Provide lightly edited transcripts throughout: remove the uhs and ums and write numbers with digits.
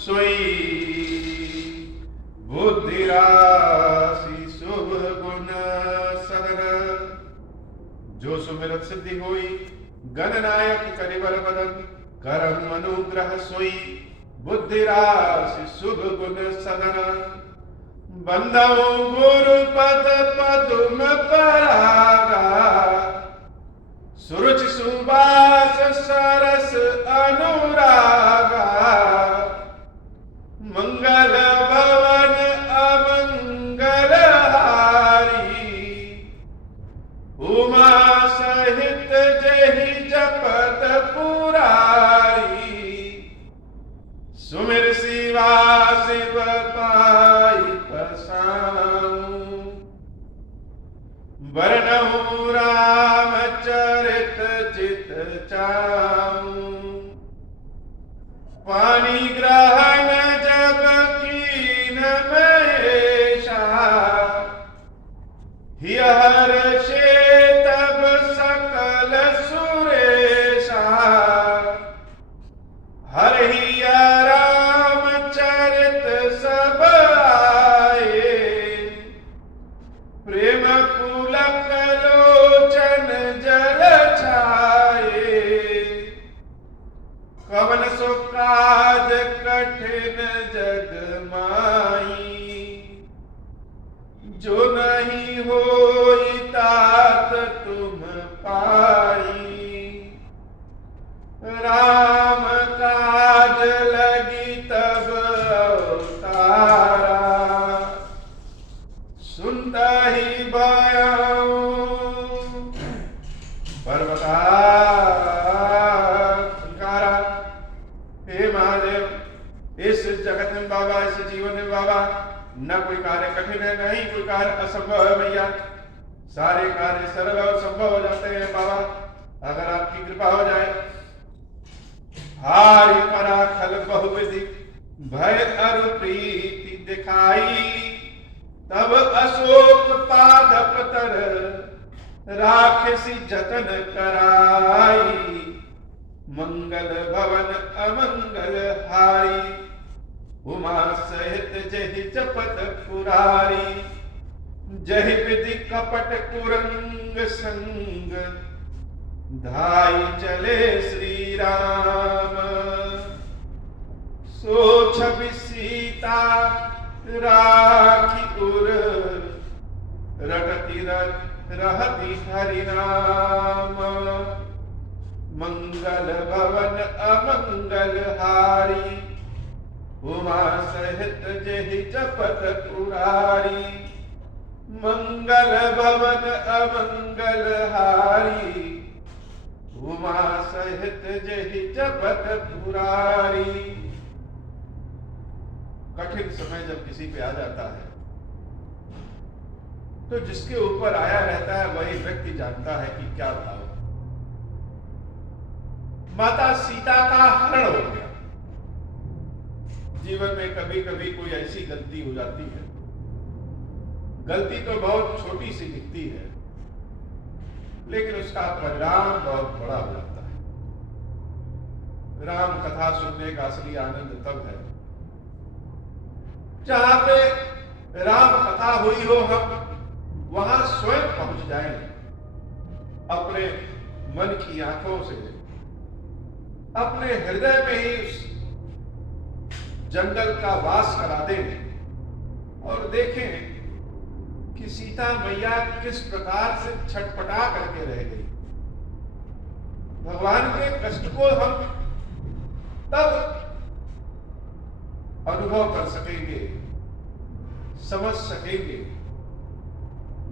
सोई बुद्धि राशि शुभ गुण सदन। जो सुमिरत सिद्धि होई गणनायक करिबर बदन। करम अनुग्रह सोई बुद्धि राशि शुभ गुण सदन। बंदौ गुरु पद पदुम परागा। सुरुचि सुबास सरस अनुरागा। मंगल भवन अमंगल हारी। उमा सहित जहि जपत पुरारी। सुमिर शिवा शिव पाई पसाऊं। वर्णहु रामचरित चित चाऊं। पानी ग्रहण जब कीन महेशा। हर्षे तब सकल सुरेशा। हरहिया रामचरित सब आए। प्रेम पुलक लोचन जल छाए। कवन सो काज कठिन जग माई। जो नहीं होई तात तुम पाई। राम काज लगी तब अवतारा। सुनता ही बयाऊं पर्वताकारा। हे महादेव, इस जगत में बाबा, इस जीवन में बाबा, न कोई कार्य कठिन है, नहीं कोई कार्य असंभव है भैया। सारे कार्य सरल और संभव हो जाते हैं बाबा, अगर आपकी कृपा हो जाए। हारि पराखल बहुविधि भय अरु प्रीति दिखाई। तब अशोक पादप तर राखसी जतन कराई। मंगल भवन अमंगल हारी। उमा सहित जहि जपत पुरारी। जहि विधि कपट कुरंग संग। धाई चले श्री राम। सो छवि सीता राखी उर। रटती रहती हरि नाम। मंगल भवन अमंगल हारी। उमा सहित जहि जपत पुरारी। मंगल भवन अमंगल हारी। उमा सहित जहि जपत पुरारी। कठिन समय जब किसी पे आ जाता है तो जिसके ऊपर आया रहता है वही व्यक्ति जानता है कि क्या भाव। माता सीता का हरण हो गया। जीवन में कभी कभी कोई ऐसी गलती हो जाती है, गलती तो बहुत छोटी सी दिखती है लेकिन उसका परिणाम बहुत बड़ा हो जाता है। राम कथा सुनने का असली आनंद तब है जहां पे राम कथा हुई हो, हम वहां स्वयं पहुंच जाएं, अपने मन की आंखों से, अपने हृदय में ही उस जंगल का वास करा दें और देखें कि सीता मैया किस प्रकार से छटपटा करके रह गई। भगवान के कष्ट को हम तब अनुभव कर सकेंगे, समझ सकेंगे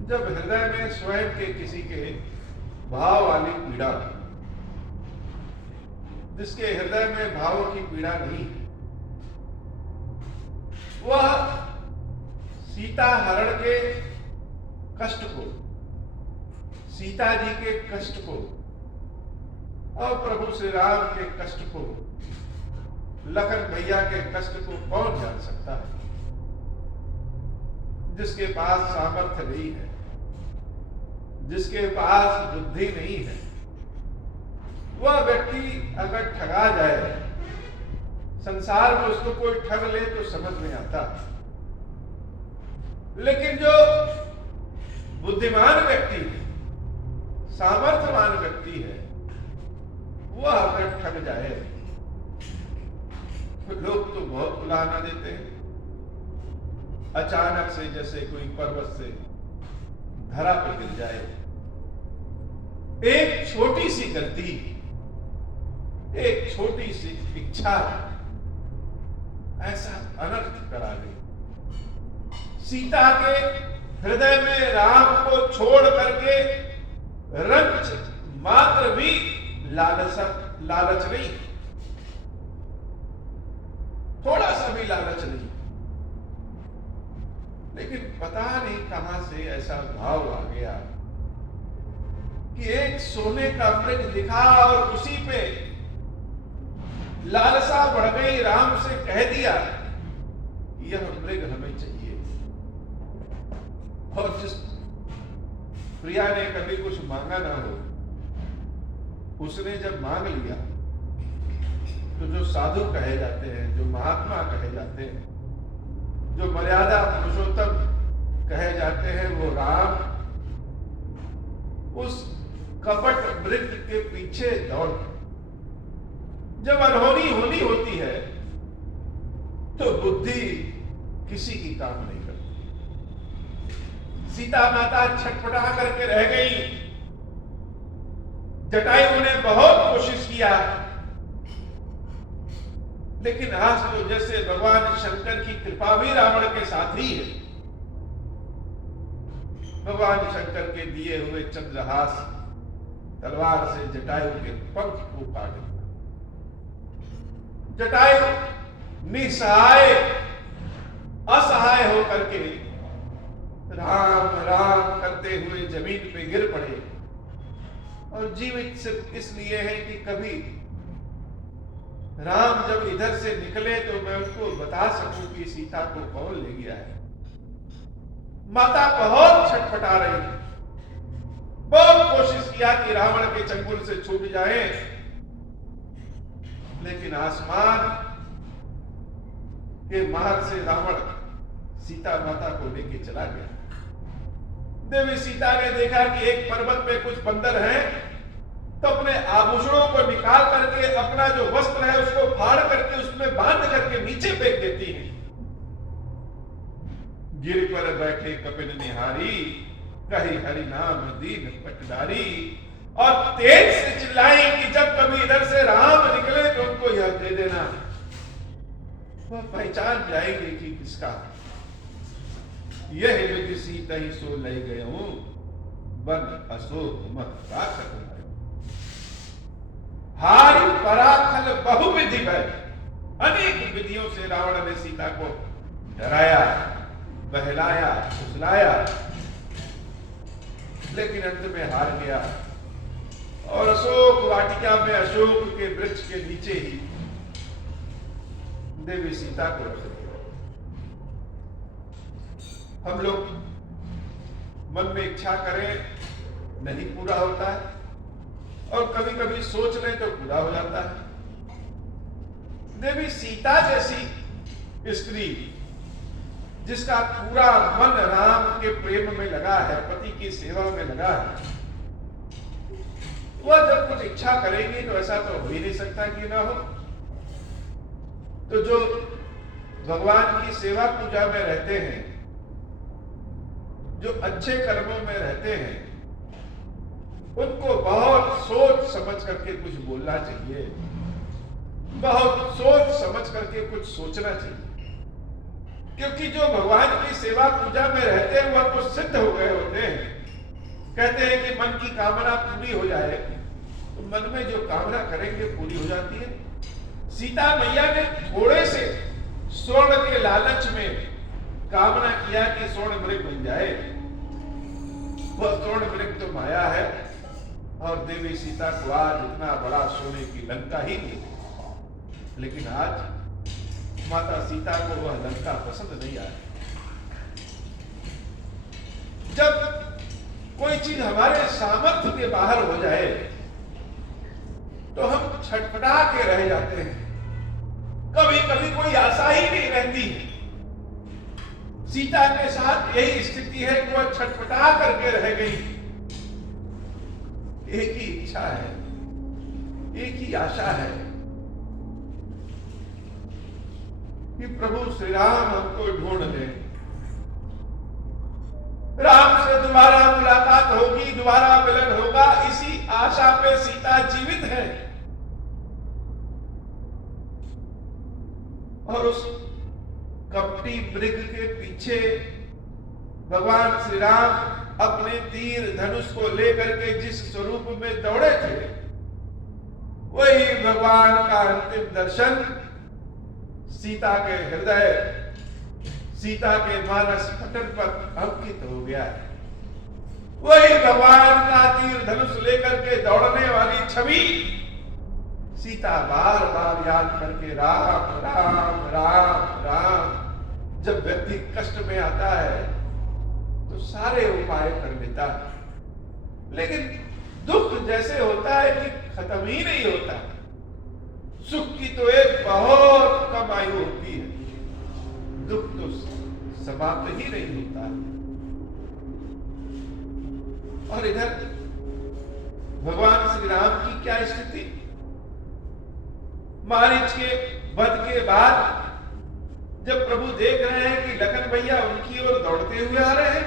जब हृदय में स्वयं के किसी के भाव वाली पीड़ा, जिसके हृदय में भावों की पीड़ा नहीं है, वह सीता हरण के कष्ट को, सीता जी के कष्ट को और प्रभु श्री राम के कष्ट को, लखन भैया के कष्ट को कौन जान सकता है। जिसके पास सामर्थ्य नहीं है, जिसके पास बुद्धि नहीं है, वह व्यक्ति अगर ठगा जाए संसार में उसको कोई ठग ले तो समझ में आता, लेकिन जो बुद्धिमान व्यक्ति है, सामर्थ्यवान व्यक्ति है, वह अगर ठग जाए तो लोग तो बहुत उलाहना देते हैं। अचानक से जैसे कोई पर्वत से धरा पर गिर जाए, एक छोटी सी गलती, एक छोटी सी इच्छा ऐसा अनर्थ करा गई। सीता के हृदय में राम को छोड़ करके रंच मात्र भी लालच नहीं, थोड़ा सा भी लालच नहीं। लेकिन पता नहीं कहां से ऐसा भाव आ गया कि एक सोने का मृग दिखा और उसी पे लालसा बढ़ गई। राम से कह दिया यह मृग हमें चाहिए। और जिस प्रिया ने कभी कुछ मांगा ना हो, उसने जब मांग लिया तो जो साधु कहे जाते हैं, जो महात्मा कहे जाते हैं, जो मर्यादा पुरुषोत्तम कहे जाते हैं, वो राम उस कपट मृग के पीछे दौड़। जब अनहोनी होनी होती है तो बुद्धि किसी की काम नहीं करती। सीता माता छटपटा करके रह गई। जटायु ने बहुत कोशिश किया, लेकिन आज तो जैसे भगवान शंकर की कृपा भी रावण के साथ ही है। भगवान शंकर के दिए हुए चंद्रहास तलवार से जटायु के पंख को काट दिया। जटायु निसहाय असहाय होकर के राम राम करते हुए जमीन पे गिर पड़े। और जीवित सिर्फ इसलिए है कि कभी राम जब इधर से निकले तो मैं उनको बता सकूं कि सीता को कौन ले गया है। माता बहुत छटपटा रही, बहुत कोशिश किया कि रावण के चंगुल से छूट जाए, लेकिन आसमान के मार्ग से रावण सीता माता को लेके चला गया। देवी सीता ने देखा कि एक पर्वत पे कुछ बंदर हैं, तो अपने आभूषणों को निकाल करके अपना जो वस्त्र है उसको फाड़ करके उसमें बांध करके नीचे फेंक देती है। गिर पर बैठे कपिल निहारी, कही हरि नाम दीन पटदारी। और तेज से चिल्लाई कि जब कभी इधर से राम निकले तो उनको यह दे देना। वह पहचान जाएंगे कि किसका। यह विधि सीता ही सो ले गए हूं, बन अशोक मत राखत हारी पराखल बहुविधि भय। अनेक विधियों से रावण ने सीता को डराया, बहलाया, फुसलाया, लेकिन अंत में हार गया। और अशोक वाटिका में अशोक के वृक्ष के नीचे ही देवी सीता को रख दिया। हम लोग मन में इच्छा करें, नहीं पूरा होता है, और कभी कभी सोच लें तो पूरा हो जाता है। देवी सीता जैसी स्त्री जिसका पूरा मन राम के प्रेम में लगा है, पति की सेवा में लगा है, वह जब कुछ इच्छा करेगी तो ऐसा तो हो ही नहीं सकता कि ना हो। तो जो भगवान की सेवा पूजा में रहते हैं, जो अच्छे कर्मों में रहते हैं, उनको बहुत सोच समझ करके कुछ बोलना चाहिए, बहुत सोच समझ करके कुछ सोचना चाहिए। क्योंकि जो भगवान की सेवा पूजा में रहते हैं वह तो सिद्ध हो गए होते हैं। कहते हैं कि मन की कामना पूरी हो जाए, तो मन में जो कामना करेंगे पूरी हो जाती है। सीता मैया ने थोड़े से स्वर्ण के लालच में कामना किया कि स्वर्ण मृग बन जाए। वह स्वर्ण मृग तो माया है, और देवी सीता को आज इतना बड़ा सोने की लंका ही नहीं, लेकिन आज माता सीता को वह लंका पसंद नहीं आया। जब कोई चीज हमारे सामर्थ्य के बाहर हो जाए तो हम छटपटा के रह जाते हैं। कभी कभी कोई आशा ही नहीं रहती है। सीता के साथ यही स्थिति है कि वह छटपटा करके रह गई। एक ही इच्छा है, एक ही आशा है कि प्रभु श्री राम हमको ढूंढ ले, राम से दोबारा मुलाकात होगी, दोबारा मिलन होगा। इसी आशा पे सीता जीवित है। और उस कपटी मृग के पीछे भगवान श्री राम अपने तीर धनुष को लेकर के जिस स्वरूप में दौड़े थे, वही भगवान का अंतिम दर्शन सीता के हृदय, सीता के मानस पटल पर अंकित हो गया है। वही भगवान का तीर धनुष लेकर के दौड़ने वाली छवि सीता बार बार याद करके राम राम राम राम। जब व्यक्ति कष्ट में आता है तो सारे उपाय कर लेता है, लेकिन दुख जैसे होता है कि खत्म ही नहीं होता। सुख की तो एक बहुत कम आयु होती है, दुख तो समाप्त ही नहीं होता है। और इधर भगवान श्री राम की क्या स्थिति? मारीच के वध के बाद जब प्रभु देख रहे हैं कि लखन भैया उनकी ओर दौड़ते हुए आ रहे हैं,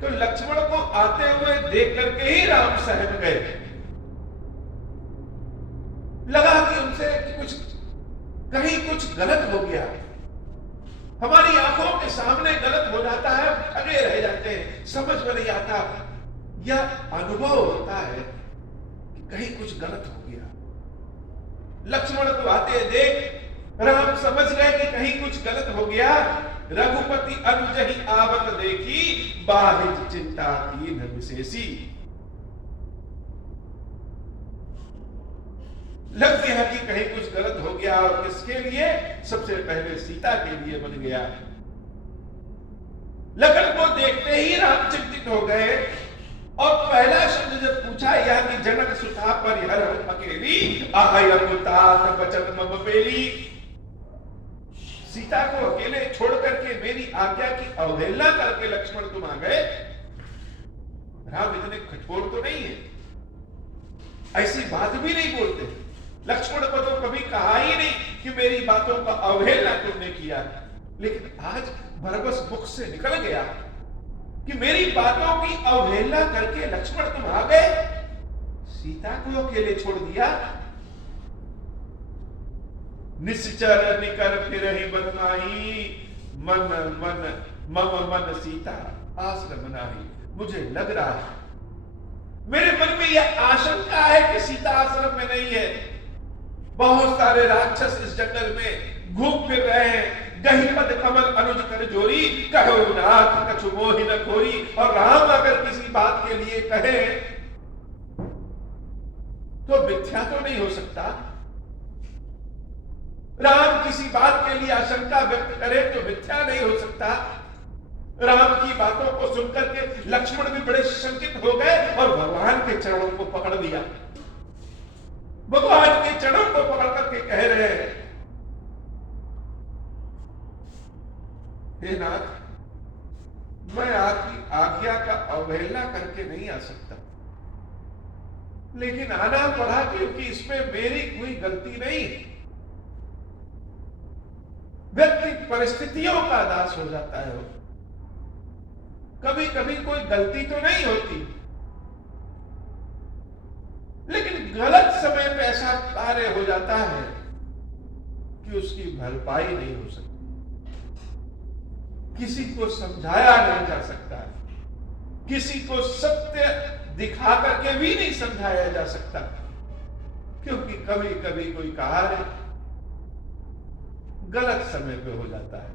तो लक्ष्मण को आते हुए देख करके ही राम सहम गए। लगा कि उनसे कुछ कहीं कुछ गलत हो गया। हमारी आंखों के सामने गलत हो जाता है, ठगे रह जाते हैं, समझ में नहीं आता। यह अनुभव होता है कि कहीं कुछ गलत हो गया। लक्ष्मण को आते देख राम समझ गए कि कहीं कुछ गलत हो गया। रघुपति अनुजहि आवत देखी, बाहिज चिंता कीन विशेषी। लग गया कि कहीं कुछ गलत हो गया, और किसके लिए? सबसे पहले सीता के लिए बन गया। लखन को देखते ही राम चिंतित हो गए, और पहला शब्द जब पूछा यह कि जनक सुता परिहर अकेली, आहय अकुतात बचन मम बेली। सीता को अकेले छोड़ करके मेरी आज्ञा की अवहेलना करके लक्ष्मण तुम आ गए। राम इतने कठोर तो नहीं है, ऐसी बात भी नहीं बोलते। लक्ष्मण को तो कभी कहा ही नहीं कि मेरी बातों का अवहेलना तुमने किया, लेकिन आज भरबस मुख से निकल गया कि मेरी बातों की अवहेलना करके लक्ष्मण तुम आ गए, सीता को अकेले छोड़ दिया। निश्चर निकर फिर ही बनमाही, मन मन मम मन सीता आश्रम नाही। मुझे लग रहा है, मेरे मन में यह आशंका है कि सीता आश्रम में नहीं है। बहुत सारे राक्षस इस जंगल में घूम फिर रहे हैं। गहिपद कमल अनुज कर जोरी, कहो नाथ कछु मोहि न खोरी। और राम अगर किसी बात के लिए कहे तो मिथ्या तो नहीं हो सकता। राम किसी बात के लिए आशंका व्यक्त करे तो मिथ्या नहीं हो सकता। राम की बातों को सुनकर के लक्ष्मण भी बड़े शंकित हो गए और भगवान के चरणों को पकड़ लिया। भगवान के चरणों को पकड़ करके कह रहे हैं, हे नाथ, मैं आपकी आज्ञा का अवहेलना करके नहीं आ सकता, लेकिन आना पड़ा क्योंकि इसमें मेरी कोई गलती नहीं। व्यक्ति परिस्थितियों का दास हो जाता है। कभी कभी कोई गलती तो नहीं होती, लेकिन गलत समय पे ऐसा कार्य हो जाता है कि उसकी भरपाई नहीं हो सकती। किसी को समझाया नहीं जा सकता, किसी को सत्य दिखा करके भी नहीं समझाया जा सकता, क्योंकि कभी कभी कोई कार्य गलत समय पे हो जाता है।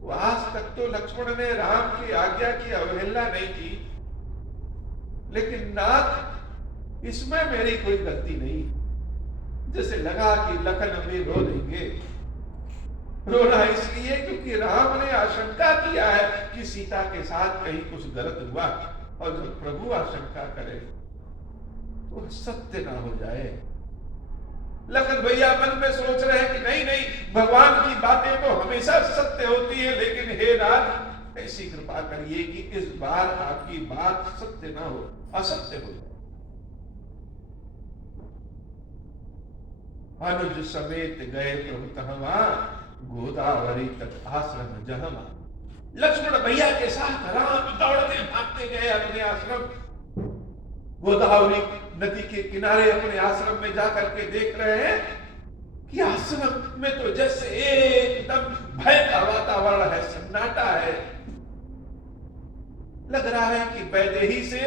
तो आज तक तो लक्ष्मण ने राम की आज्ञा की अवहेलना नहीं की, लेकिन नाथ, इसमें मेरी कोई गलती नहीं। जैसे लगा कि लखन भी रो देंगे। रोना इसलिए क्योंकि राम ने आशंका किया है कि सीता के साथ कहीं कुछ गलत हुआ, और जब प्रभु आशंका करे तो सत्य ना हो जाए। लखन भैया मन में सोच रहे हैं कि नहीं नहीं, भगवान की बातें तो हमेशा सत्य होती है, लेकिन हे राज ऐसी कृपा करिए कि इस बार आपकी बात सत्य ना हो, असत्य हो जाए। अनुज समेत गए प्रभु तहवा, गोदावरी तक आश्रम जहवा। लक्ष्मण भैया के साथ राम दौड़ते भागते गए अपने आश्रम। गोदावरी नदी के किनारे अपने आश्रम में जाकर के देख रहे हैं कि आश्रम में तो जैसे एकदम भय का वातावरण है, सन्नाटा है। लग रहा है कि वैदेही से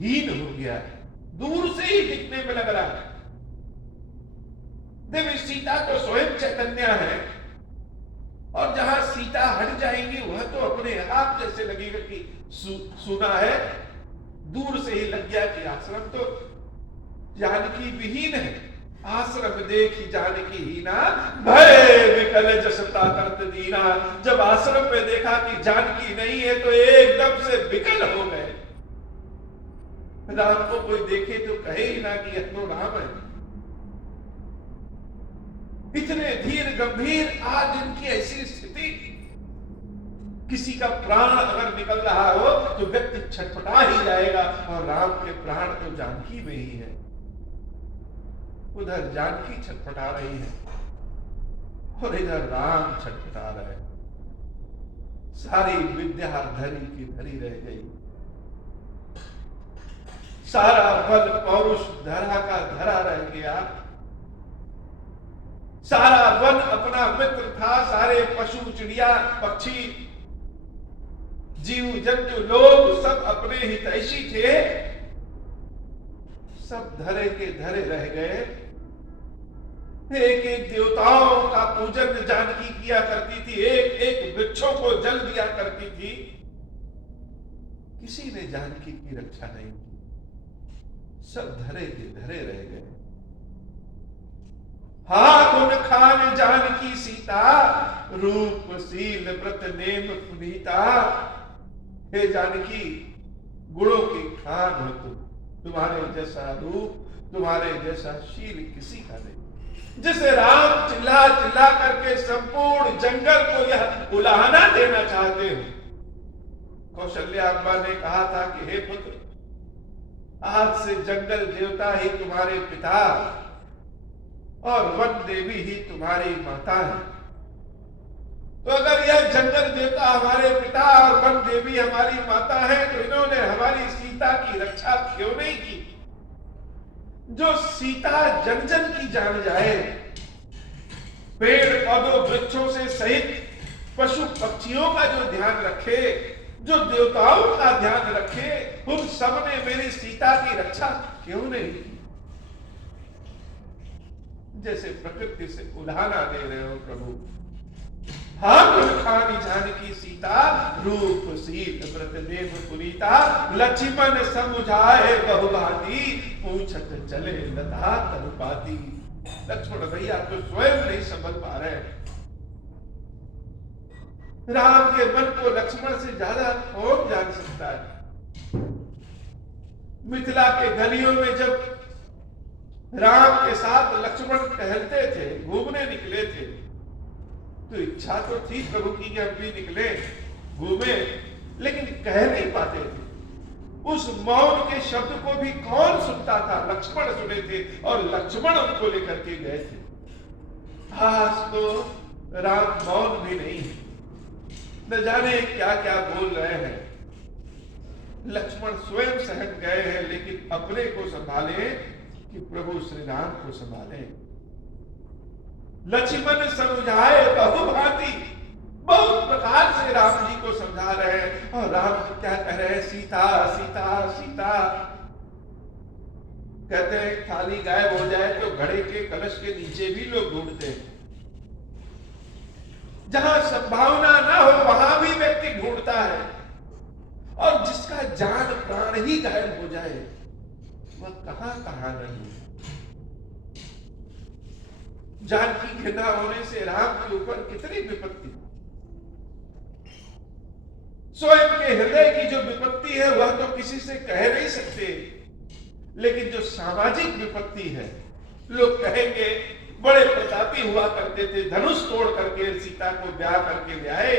हीन हो गया है, दूर से ही दिखने में लग रहा है। देवी सीता तो स्वयं चैतन्य है, और जहां सीता हट जाएंगी वह तो अपने आप जैसे लगेगा कि सुना है। दूर से ही लग गया कि आश्रम तो जानकी विहीन है। आश्रम देखी जानकी हीना, भय विकल जसता करत दीना। जब आश्रम में देखा कि जानकी नहीं है तो एकदम से विकल हो गए। राम को कोई देखे तो कहे ही ना कि यह तो राम है। इतने धीर गंभीर आज इनकी ऐसी स्थिति। किसी का प्राण अगर निकल रहा हो तो व्यक्ति छटपटा ही जाएगा, और राम के प्राण तो जानकी में ही है। उधर जानकी छटपटा रही है और इधर राम छटपटा रहे हैं। सारी विद्या धरी की धरी रह गई, सारा बल पौरुष धरा का धरा रह गया। सारा वन अपना मित्र था, सारे पशु चिड़िया पक्षी जीव जंतु लोग सब अपने हितैषी थे, सब धरे के धरे रह गए। एक एक देवताओं का पूजन जानकी किया करती थी, एक एक वृक्षों को जल दिया करती थी। किसी ने जानकी की रक्षा नहीं की, सब धरे के धरे रह गए। गुण खान जानकी सीता, रूप शील व्रत नेम पुनीता। हे जानकी, गुणों की खान हो तुम, तुम्हारे जैसा रूप, तुम्हारे जैसा शील किसी का नहीं। जिसे राम चिल्ला चिल्ला करके संपूर्ण जंगल को यह उलाहना देना चाहते हो। कौशल्या अम्बा ने कहा था कि हे पुत्र, आज से जंगल देवता ही तुम्हारे पिता और वन देवी ही तुम्हारी माता है। तो अगर यह जंगल देवता हमारे पिता और वन देवी हमारी माता है, तो इन्होंने हमारी सीता की रक्षा क्यों नहीं की? जो सीता जन जन की जान जाए, पेड़ पौधों वृक्षों से सहित पशु पक्षियों का जो ध्यान रखे, जो देवताओं का ध्यान रखे, उन सब ने मेरी सीता की रक्षा क्यों नहीं की? जैसे प्रकृति से उलाहना दे रहे हो प्रभु। गुण खानी जानकी सीता, रूप शील व्रत नेम पुनीता। लक्ष्मण समुझाए बहुभांति, पूछत चले लता तरुपाती। लक्ष्मण भैया तो स्वयं नहीं समझ पा रहे। राम के मन को लक्ष्मण से ज्यादा कौन जान सकता है? मिथिला के गलियों में जब राम के साथ लक्ष्मण टहलते थे, घूमने निकले थे, तो इच्छा तो थी प्रभु की कि हम भी निकले घूमे, लेकिन कह नहीं पाते थे। उस मौन के शब्द को भी कौन सुनता था? लक्ष्मण सुने थे और लक्ष्मण उनको लेकर के गए थे। आज तो राम मौन भी नहीं है, न जाने क्या क्या बोल रहे हैं। लक्ष्मण स्वयं सहम गए हैं, लेकिन अपने को संभाले कि प्रभु श्री राम को संभाले। लक्ष्मण समझाए बहुभांति, बहुत प्रकार से राम जी को समझा रहे हैं। और राम जी क्या कह रहे हैं? सीता सीता सीता। कहते हैं थाली गायब हो जाए तो घड़े के कलश के नीचे भी लोग ढूंढते हैं। जहां संभावना ना हो वहां भी व्यक्ति ढूंढता है, और जिसका जान प्राण ही गायब हो जाए वह कहां कहां नहीं। जानकी के ना होने से राम के ऊपर कितनी विपत्ति। स्वयं के हृदय की जो विपत्ति है वह तो किसी से कह नहीं सकते, लेकिन जो सामाजिक विपत्ति है लोग कहेंगे बड़े प्रतापी हुआ करते थे, धनुष तोड़ करके सीता को ब्याह करके ले आए।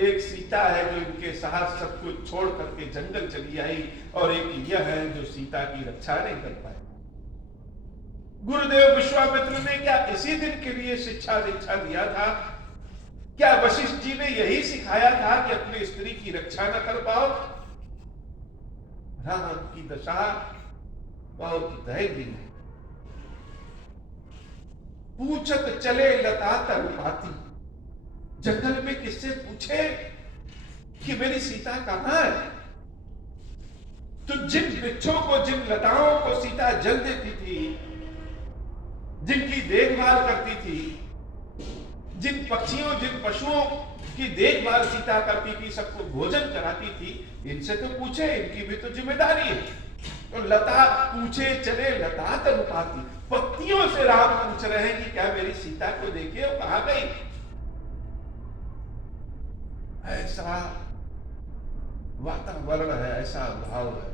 एक सीता है जो इनके साथ सब कुछ छोड़ करके जंगल चली आई, और एक यह है जो सीता की रक्षा नहीं कर पाए। गुरुदेव विश्वामित्र ने क्या इसी दिन के लिए शिक्षा दीक्षा दिया था? क्या वशिष्ठ जी ने यही सिखाया था कि अपनी स्त्री की रक्षा न कर पाओ? राम की दशा बहुत दयनीय है। पूछत चले लता तरुपाती, जंगल में किससे पूछे कि मेरी सीता कहां है? तो जिन वृक्षों को, जिन लताओं को सीता जल देती थी, जिनकी देखभाल करती थी, जिन पक्षियों, जिन पशुओं की देखभाल सीता करती थी, सबको भोजन कराती थी, इनसे तो पूछे, इनकी भी तो जिम्मेदारी है। तो लता पूछे चले लता तरुपाती, पत्तियों से राम पूछ रहे हैं कि क्या मेरी सीता को देखे, वो कहां गई? ऐसा वातावरण है, ऐसा भाव है।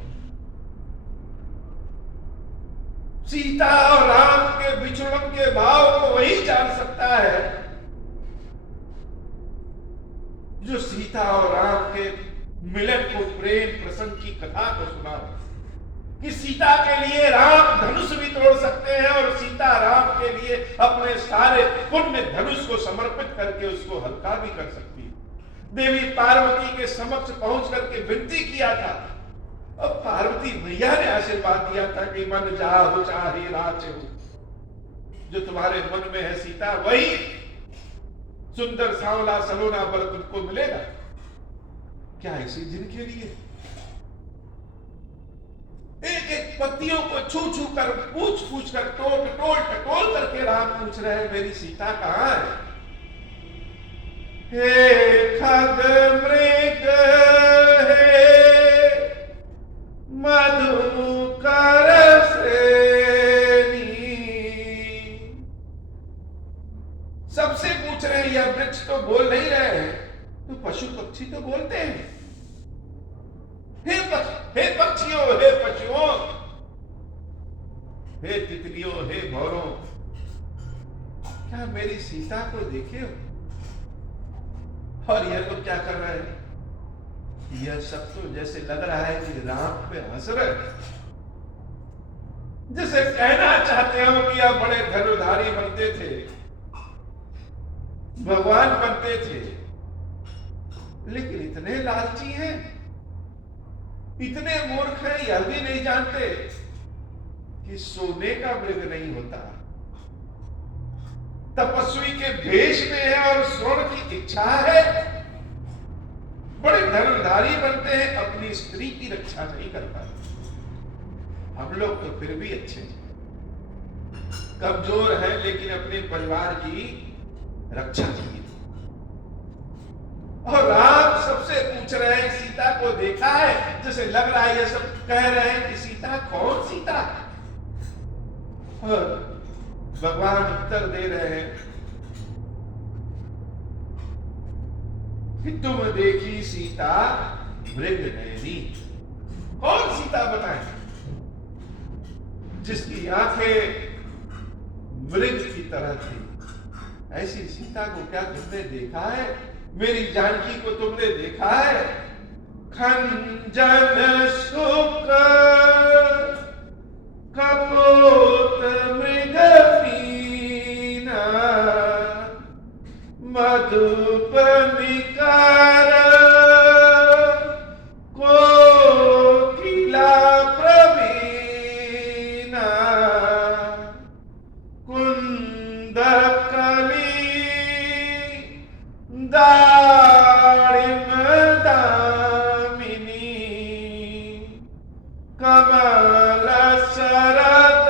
सीता और राम के बिछुड़न के भाव को वही जान सकता है जो सीता और राम के मिलन को, प्रेम प्रसंग की कथा को सुना, कि सीता के लिए राम धनुष भी तोड़ सकते हैं और सीता राम के लिए अपने सारे पुण्य धनुष को समर्पित करके उसको हल्का भी कर सकती है। देवी पार्वती के समक्ष पहुंच करके विनती किया था, और पार्वती मैया ने आशीर्वाद दिया था कि मन जाहु चाहे राचहु, जो तुम्हारे मन में है सीता, वही सुंदर सांवला सलोना वर तुमको मिलेगा। क्या इसी दिन के लिए एक एक पत्तियों को छू छू कर, पूछ पूछ कर, टटोल करके राम पूछ रहे हैं मेरी सीता कहां है? हे खग मृग हे मधुकर सेनी, सबसे पूछ रहे हैं। यह वृक्ष तो बोल नहीं रहे हैं, तो पशु पक्षी तो बोलते हैं। हे पक्षियों, हे पशुओं, हे तितलियों, हे भौरों, क्या मेरी सीता को देखे हो? और यह लोग क्या कर रहे हैं? यह सब तो जैसे लग रहा है कि राम पे हंस रहे, जैसे कहना चाहते हो कि आप बड़े धनुर्धारी बनते थे, भगवान बनते थे, लेकिन इतने लालची हैं, इतने मूर्ख हैं, यह भी नहीं जानते कि सोने का मृग नहीं होता, तपस्वी के भेष में है और स्वर्ण की इच्छा है। बड़े धनुर्धारी बनते हैं, अपनी स्त्री की रक्षा नहीं कर पाते। हम लोग तो फिर भी अच्छे हैं, कमजोर हैं, लेकिन अपने परिवार की रक्षा की। और राम सबसे पूछ रहे हैं सीता को देखा है? जैसे लग रहा है ये सब कह रहे हैं कि सीता कौन सीता? और भगवान उत्तर दे रहे हैं कि तुम देखी सीता मृग नयनी। कौन सीता बताएं? जिसकी आंखें मृग की तरह थी। ऐसी सीता को क्या तुमने देखा है? मेरी जानकी को तुमने देखा है? खंजन सुख कपोत मृग पीना, मधुप निकार कोकिला प्रवीणा, कुंद कली दारिम दामिनी, कमल शरद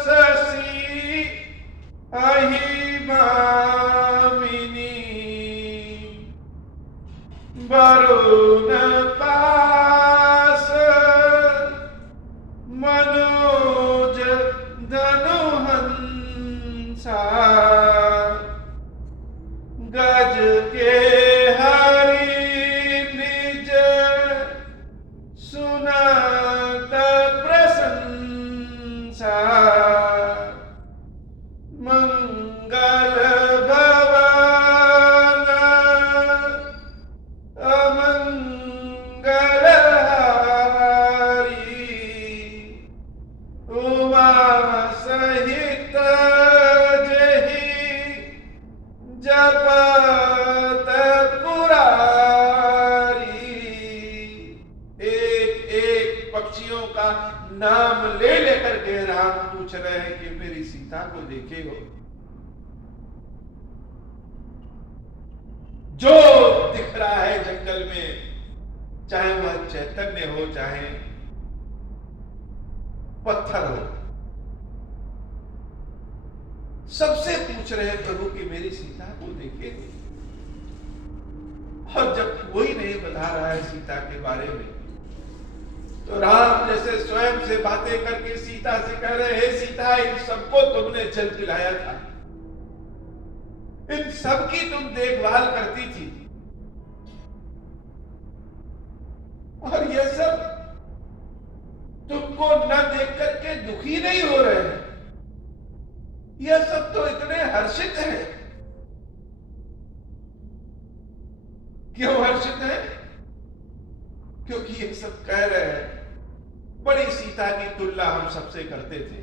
शशि अहिमामिनी, वरुण पास मनोज धनुहंसा, गज के हरि निज सुनत प्रशंसा, जो दिख रहा है जंगल में, चाहे वह चैतन्य हो चाहे पत्थर हो, सबसे पूछ रहे हैं प्रभु कि मेरी सीता को देखे। और जब कोई नहीं बता रहा है सीता के बारे में, तो राम जैसे स्वयं से बातें करके सीता से कह रहे हैं, सीता इन सबको तुमने जल पिलाया था, इन सबकी तुम देखभाल करती थी, और ये सब तुमको न देख करके दुखी नहीं हो रहे हैं, यह सब तो इतने हर्षित हैं। क्यों हर्षित है? क्योंकि ये सब कह रहे हैं बड़ी सीता की तुलना हम सबसे करते थे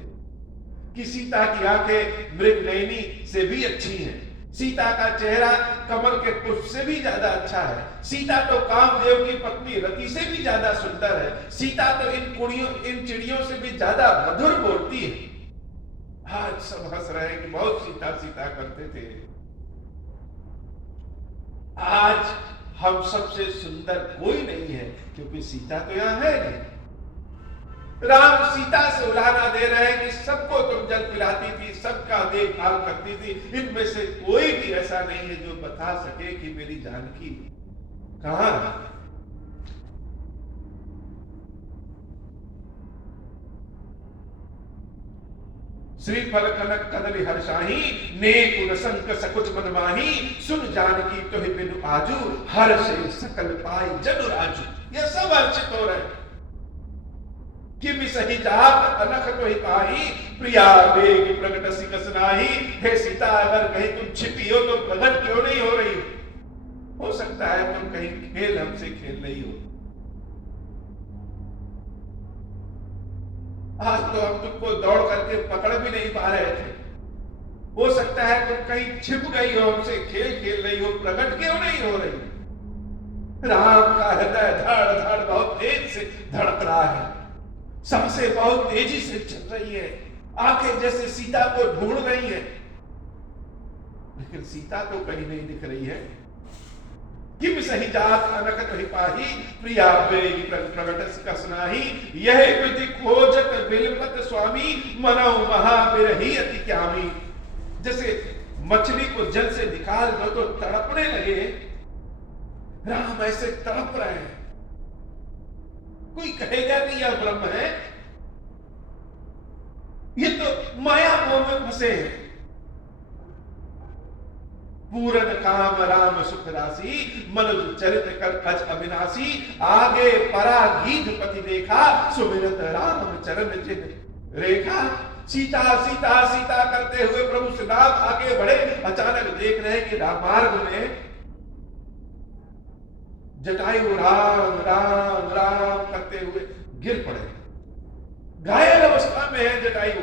कि सीता की आंखें मृगनयनी से भी अच्छी हैं, सीता का चेहरा कमल के पुष्प से भी ज्यादा अच्छा है, सीता तो कामदेव की पत्नी रति से भी ज्यादा सुंदर है, सीता तो इन चिड़ियों से भी ज्यादा मधुर बोलती है। आज सब हंस रहे हैं कि बहुत सीता सीता करते थे। आज हम सबसे सुंदर कोई नहीं है, क्योंकि सीता तो यहां है नहीं। राम सीता से उलाहना दे रहे हैं कि सबको तुम जल पिलाती थी, सबका देखभाल करती थी, इनमें से कोई भी ऐसा नहीं है जो बता सके कि मेरी जानकी कहां है। श्रीफल कनक कदली हर्षाही, नेक उनसंक सकुच मन माही, सुन जानकी तो ही बिनु आजू, हर्षे सकल पाई जनु राजू। ये सब हर्षित हो रहे हैं कि मिसही जात अनख तो ही पाही, प्रिया बेग प्रगट सिकस नाही। हे सीता, अगर कहीं तुम छिपी हो तो प्रगट क्यों नहीं हो रही हो सकता है तुम कहीं खेल हमसे खेल रही हो। आज तो हम तुमको दौड़ करके पकड़ भी नहीं पा रहे थे, हो सकता है तुम कहीं छिप गई हो, हमसे खेल खेल रही हो, प्रकट क्यों नहीं हो रही। राम का हृदय धड़ धड़ बहुत तेज से धड़क रहा है, सांसें बहुत तेजी से चल रही है, आंखें जैसे सीता को ढूंढ रही है, लेकिन सीता तो कहीं नहीं दिख रही है। किम सही जात अनक तहि पाही, प्रिया बेगी प्रगट कसनाही। यह विधि खोजत बिलपत स्वामी, मनौ महाविरही अति क्यामी। जैसे मछली को जल से निकाल दो तो तड़पने लगे, राम ऐसे तड़प रहे हैं। कोई कहेगा कि यह ब्रह्म है, ये तो माया मोह में फंसे हैं। पूरन काम राम सुख राशि, मनुज चरित कर अज अविनाशी। आगे परा गीध पति देखा, सुमिरत राम चरण चिन्ह रेखा। सीता सीता सीता करते हुए प्रभु श्री राम आगे बढ़े, अचानक देख रहे कि रामार्ग में जटायु राम राम राम करते हुए गिर पड़े। घायल अवस्था में है जटायु,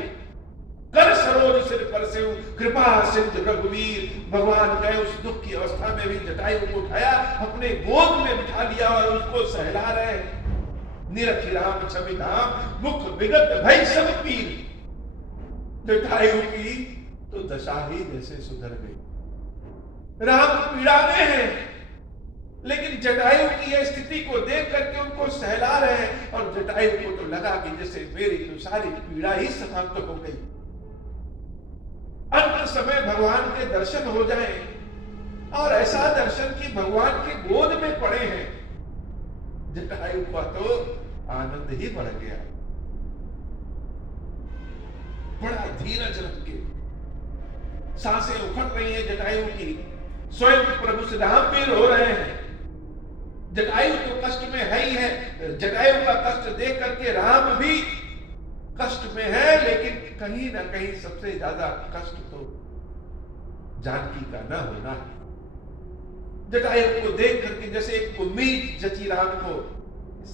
कर सरोज सिर पर से कृपा सिंधु रघुवीर। भगवान गए उस दुख की अवस्था में भी जटायु को उठाया, अपने गोद में बिठा लिया और उसको सहला रहे। निरखी राम छवि धाम, मुख विगत भय सब पीर। जटायु की तो दशा ही जैसे सुधर गई। राम पीड़ा में है, लेकिन जटायु की यह स्थिति को देख करके उनको सहला रहे हैं, और जटायु को तो लगा कि जैसे मेरी तो सारी पीड़ा ही समाप्त हो गई। अंत समय भगवान के दर्शन हो जाए, और ऐसा दर्शन कि भगवान के गोद में पड़े हैं। जटायु का तो आनंद ही बढ़ गया, बड़ा धीरज रख के सांसें उखड़ रही हैं जटायु की। स्वयं प्रभु श्री राम भी रो रहे हैं। जटायु तो कष्ट में है ही है, जटायु का कष्ट देख करके राम भी कष्ट में है, लेकिन कहीं ना कहीं सबसे ज्यादा कष्ट तो जानकी का न होना है। जटायु को देख करके जैसे एक उम्मीद जची राम को,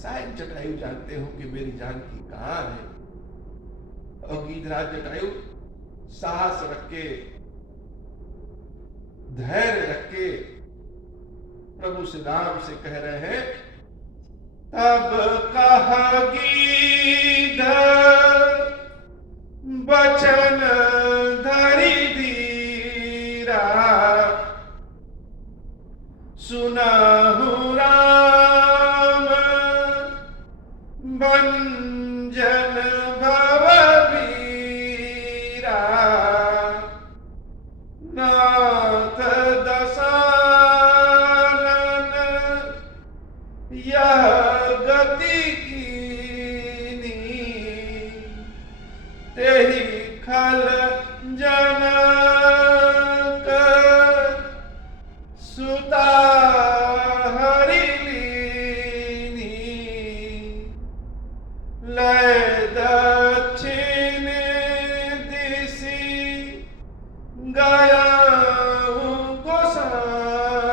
शायद जटायु जानते हो कि मेरी जानकी कहां है। और गीधराज जटायु साहस रख के, धैर्य रख के प्रभु श्री राम से कह रहे हैं, तब कहा गीध बचन धरि धीरा, सुनाहु राम भंजन भव वीरा, नाथ दशानन यह गति कीनी, तेहि खल जनक सुता हरि लीनी, लय दक्षिण दिशि गया गोसाई,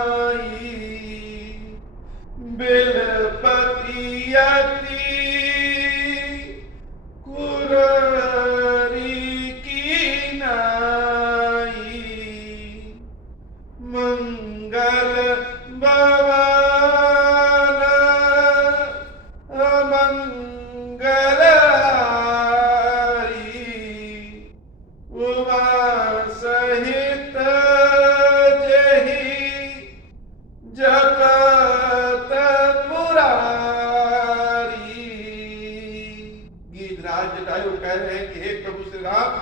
बिलपति अति कुररी की नाई, मंगल भवन अमंगल हारी, उमा सहित जहि जगत मुरारी। गीतराज जटायु कह रहे हैं कि हे प्रभु श्री राम,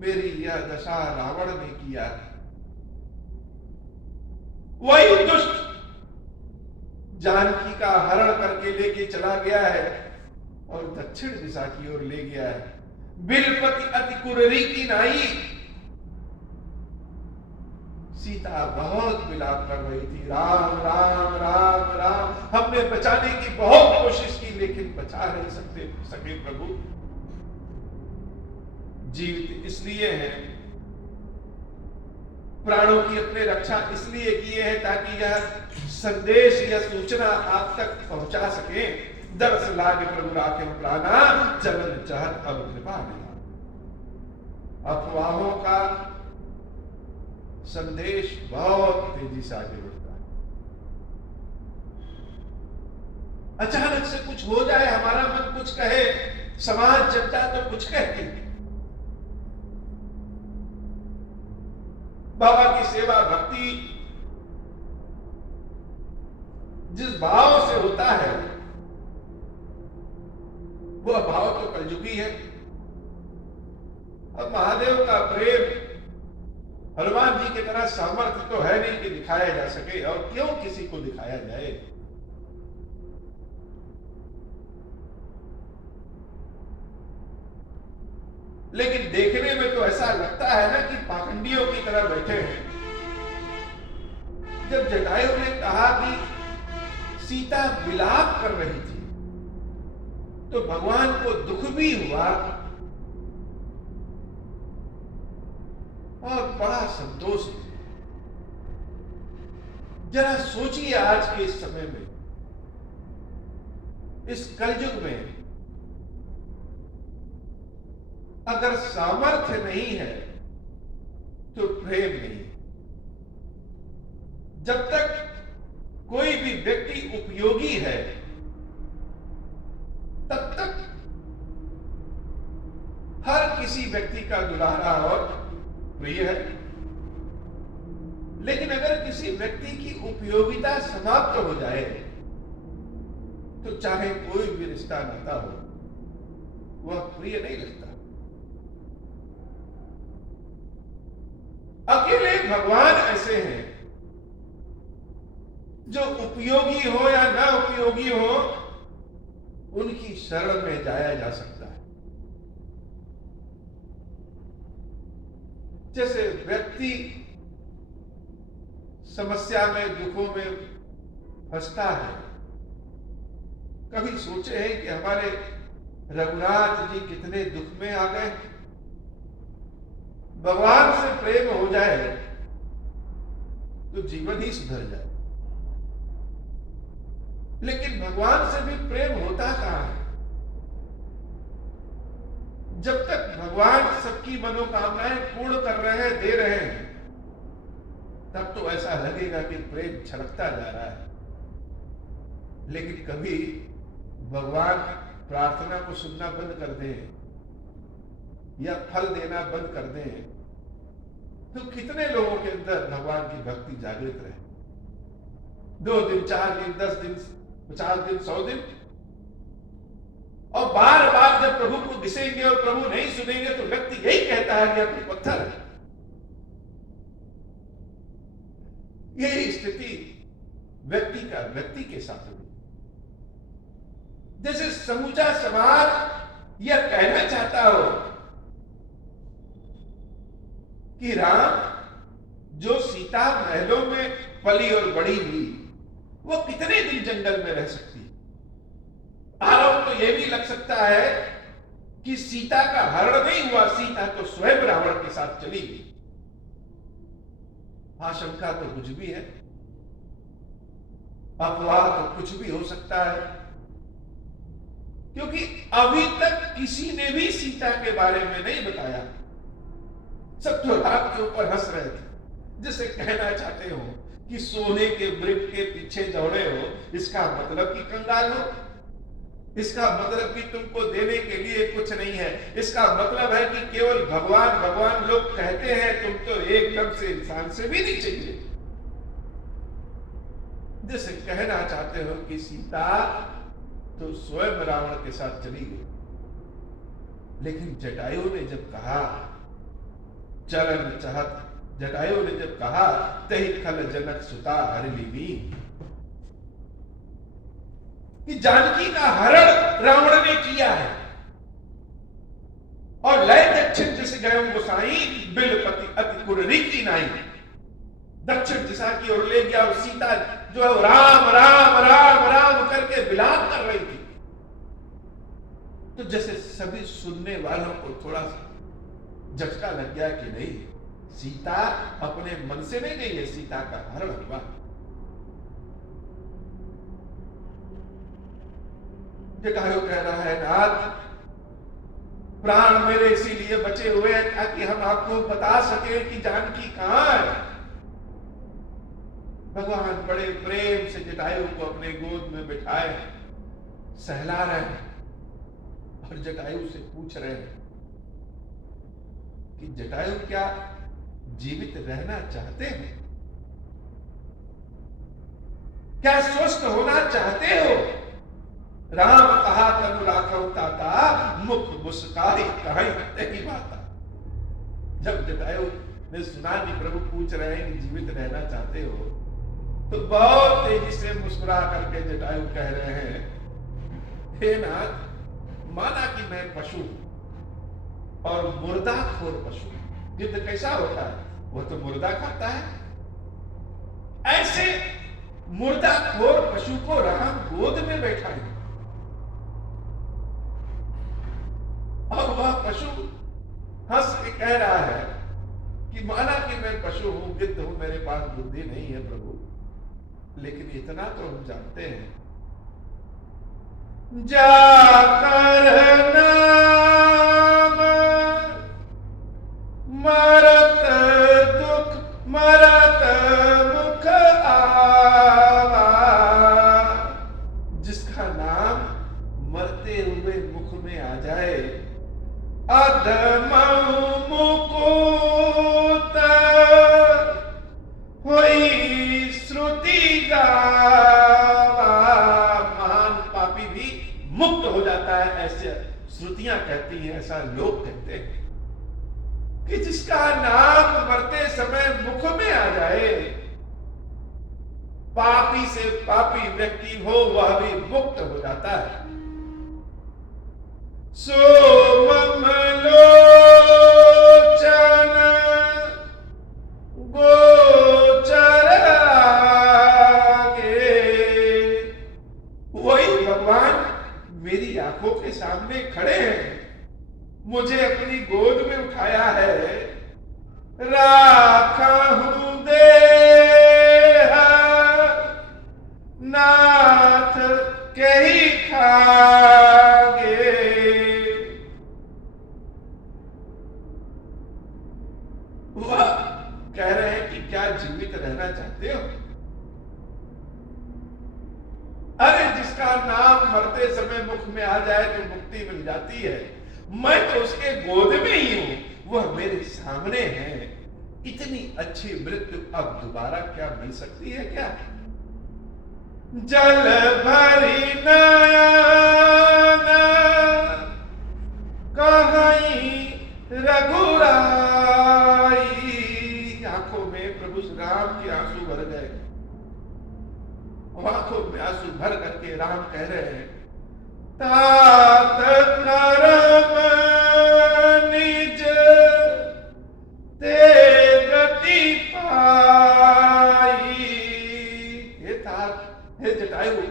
मेरी यह दशा रावण ने किया है। वही दुष्ट जानकी का हरण करके लेके चला गया है और दक्षिण दिशा की ओर ले गया है। बिलपति अति कुररी की नाई, सीता बहुत विलाप कर रही थी, राम राम राम राम। हमने बचाने की बहुत कोशिश की लेकिन बचा नहीं सके प्रभु। जीवित इसलिए हैं, प्राणों की अपने रक्षा इसलिए किए हैं ताकि यह संदेश या सूचना आप तक पहुंचा सके। दरस लागे प्रभु राखे प्राणा, चलन चाहत अब कृपा मिला। अफवाहों का संदेश बहुत तेजी से आगे बढ़ता है। अचानक से कुछ हो जाए, हमारा मन कुछ कहे, समाज जनता तो कुछ कहती है। बाबा की सेवा भक्ति जिस भाव से होता है वह भाव तो कलयुगी है। अब महादेव का प्रेम हनुमान जी की तरह सामर्थ्य तो है नहीं कि दिखाया जा सके, और क्यों किसी को दिखाया जाए। लेकिन देखने में तो ऐसा लगता है ना कि पाखंडियों की तरह बैठे हैं। जब जटायु ने कहा कि सीता विलाप कर रही थी तो भगवान को दुख भी हुआ और बड़ा संतोष हुआ। जरा सोचिए, आज के इस समय में, इस कलयुग में अगर सामर्थ्य नहीं है तो प्रेम नहीं। जब तक कोई भी व्यक्ति उपयोगी है तब तक हर किसी व्यक्ति का दुलारा और प्रिय है। लेकिन अगर किसी व्यक्ति की उपयोगिता समाप्त हो जाए तो चाहे कोई भी रिश्ता नाता हो, वह प्रिय नहीं लगता। अकेले भगवान ऐसे हैं जो उपयोगी हो या ना उपयोगी हो, उनकी शरण में जाया जा सकता है। जैसे व्यक्ति समस्या में, दुखों में फंसता है। कभी सोचे हैं कि हमारे रघुनाथ जी कितने दुख में आ गए। भगवान से प्रेम हो जाए तो जीवन ही सुधर जाए। लेकिन भगवान से भी प्रेम होता कहां है? जब तक भगवान सबकी मनोकामनाएं पूर्ण कर रहे हैं, दे रहे हैं, तब तो ऐसा लगेगा कि प्रेम छलकता जा रहा है। लेकिन कभी भगवान प्रार्थना को सुनना बंद कर दें या फल देना बंद कर दें तो कितने लोगों के अंदर भगवान की भक्ति जागृत रहे? 2 दिन, 4 दिन, 10 दिन, 50 दिन, 100 दिन, और बार बार जब प्रभु को घिसेंगे और प्रभु नहीं सुनेंगे तो व्यक्ति यही कहता है कि आप तो पत्थर है। यही स्थिति व्यक्ति के साथ हुई। जैसे समूचा समाज यह कहना चाहता हो कि राम जो सीता महलों में पली और बड़ी हुई, वो कितने दिन जंगल में रह सकती? आरोप तो यह भी लग सकता है कि सीता का हरण नहीं हुआ, सीता तो स्वयं रावण के साथ चली गई। आशंका तो कुछ भी है, अफवाह तो कुछ भी हो सकता है, क्योंकि अभी तक किसी ने भी सीता के बारे में नहीं बताया। सब तो राम के ऊपर हंस रहे थे। जिसे कहना चाहते हो कि सोने के वृक्ष के पीछे दौड़े हो, इसका मतलब कि कंगाल हो, इसका मतलब कि तुमको देने के लिए कुछ नहीं है, इसका मतलब है कि केवल भगवान भगवान लोग कहते हैं, तुम तो एकदम से इंसान से भी नीचे गिरे। जिसे कहना चाहते हो कि सीता तो स्वयं रावण के साथ चली गई, लेकिन जटायु ने जब कहा, चरण चाहत जटायु ने जब कहा, तहि खल जनक सुता हरिलीनी, कि जानकी का हरण रावण ने किया है, और लय दक्षिण जिस गए गोसाई बिलपति अति कुररी की नाई, दक्षिण दिशा की ओर ले गया, और सीता जो है राम राम राम राम करके विलाप कर रही थी। तो जैसे सभी सुनने वालों को थोड़ा सा झटका लग गया कि नहीं, सीता अपने मन से नहीं गई है, सीता का हरण हुआ। जटायु कह रहा है, नाथ प्राण मेरे इसीलिए बचे हुए हैं ताकि हम आपको बता सके कि जानकी कहां है। भगवान बड़े प्रेम से जटायु को अपने गोद में बिठाए सहला रहे हैं, और जटायु से पूछ रहे हैं कि जटायु क्या जीवित रहना चाहते हैं? क्या स्वस्थ होना चाहते हो? राम कहा तनु राखौ ताता, मुख मुस्काई कहीं नहीं बाता। जब जटायु ने सुना कि प्रभु पूछ रहे हैं कि जीवित रहना चाहते हो, तो बहुत तेजी से मुस्कुरा करके जटायु कह रहे हैं, हे नाथ, माना कि मैं पशु और मुर्दाखोर पशु, गिद्ध कैसा होता है? वह तो मुर्दा खाता है। ऐसे मुर्दाखोर पशु को राम गोद में बैठाए, और वह पशु हंस के कह रहा है कि माना कि मैं पशु हूं, गिद्ध हूं, मेरे पास बुद्धि नहीं है प्रभु, लेकिन इतना तो हम जानते हैं, जाकर नाम मरत दुख मरत मुख आवा, जिसका नाम मरते हुए मुख में आ जाए, अधमऊ मुकुत होई श्रुति गावा, महान पापी भी मुक्त हो जाता है, ऐसे श्रुतियां कहती हैं, ऐसा लोग कहते हैं कि जिसका नाम मरते समय मुख में आ जाए, पापी से पापी व्यक्ति हो वह भी मुक्त हो जाता है। सोमम लोचन गोचर आगे, वही भगवान मेरी आंखों के सामने खड़े हैं, मुझे अपनी गोद में उठाया है, राखा हूं देह नाथ कही खागे। वह कह रहे हैं कि क्या जीवित रहना चाहते हो? अरे जिसका नाम मरते समय मुख में आ जाए तो मुक्ति मिल जाती है, मैं तो उसके गोद में ही हूं, वह मेरे सामने है, इतनी अच्छी मृत्यु अब दोबारा क्या मिल सकती है क्या? जल भरी नयन कहीं रघुराई, आंखों में प्रभु राम के आंसू भर गए। आंखों में आंसू भर करके राम कह रहे हैं, तात कर्म निज ते गति पाई। हे तात, हे जटायु,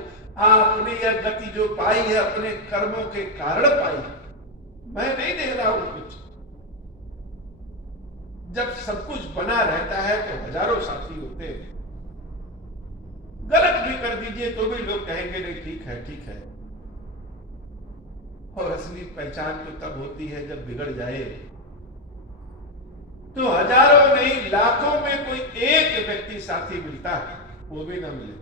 आपने यह गति जो पाई है अपने कर्मों के कारण पाई, मैं नहीं दे रहा हूं कुछ। जब सब कुछ बना रहता है तो हजारों साथी होते हैं, गलत भी कर दीजिए तो भी लोग कहेंगे नहीं ठीक है ठीक है। और असली पहचान तो तब होती है जब बिगड़ जाए, तो हजारों नहीं लाखों में कोई एक व्यक्ति साथी मिलता है, वो भी ना मिले।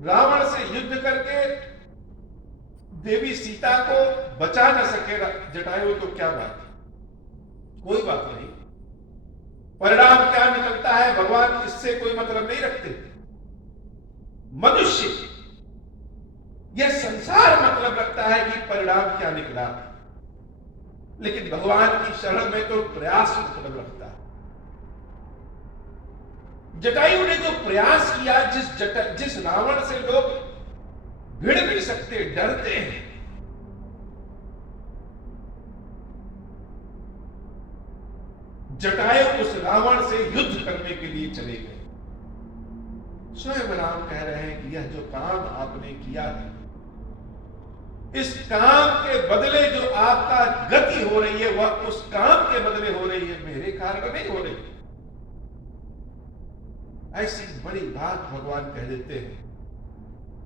रावण से युद्ध करके देवी सीता को बचा न सके जटायु तो क्या बात, कोई बात नहीं। परिणाम क्या निकलता है भगवान इससे कोई मतलब नहीं रखते। मनुष्य, यह संसार मतलब रखता है कि परिणाम क्या निकला, लेकिन भगवान की शरण में तो प्रयास मतलब रखता है। जटायु ने जो प्रयास किया, जिस रावण से लोग भिड़ नहीं सकते, डरते हैं, जटायु उस रावण से युद्ध करने के लिए चले गए। स्वयं राम कह रहे हैं कि यह जो काम आपने किया है, इस काम के बदले जो आपका गति हो रही है वह उस काम के बदले हो रही है, मेरे कारण नहीं हो रही। ऐसी बड़ी बात भगवान कह देते हैं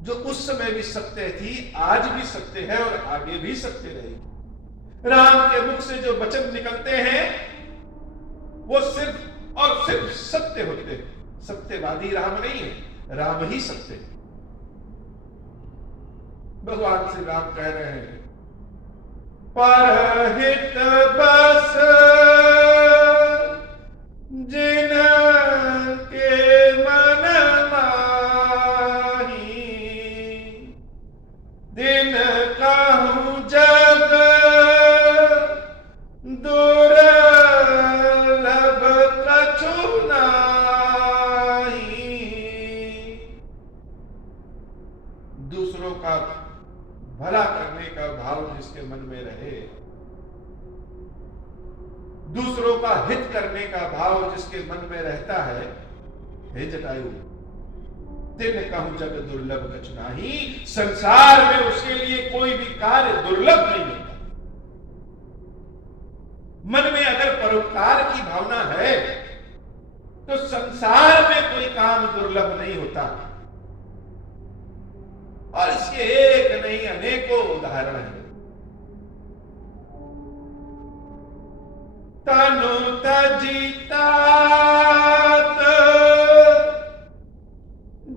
जो उस समय भी सत्य थी, आज भी सत्य है और आगे भी सत्य रहेगी। राम के मुख से जो वचन निकलते हैं वो सिर्फ और सिर्फ सत्य होते हैं। सत्यवादी राम नहीं है, राम ही सत्य है। भगवान श्री राम कह रहे हैं, परहित बस जिन के मन माही, दिन कहूं जग दुर्लभ कछु नाही। दूसरों का भला करने का भाव जिसके मन में रहे, दूसरों का हित करने का भाव जिसके मन में रहता है, हे जटायु, दिन कहूं जग दुर्लभ कछु नाही, संसार में उसके लिए कोई भी कार्य दुर्लभ नहीं होता। मन में अगर परोपकार की भावना है तो संसार में कोई काम दुर्लभ नहीं होता। और इसके एक नहीं अनेकों उदाहरण हैं। तनु तजी तात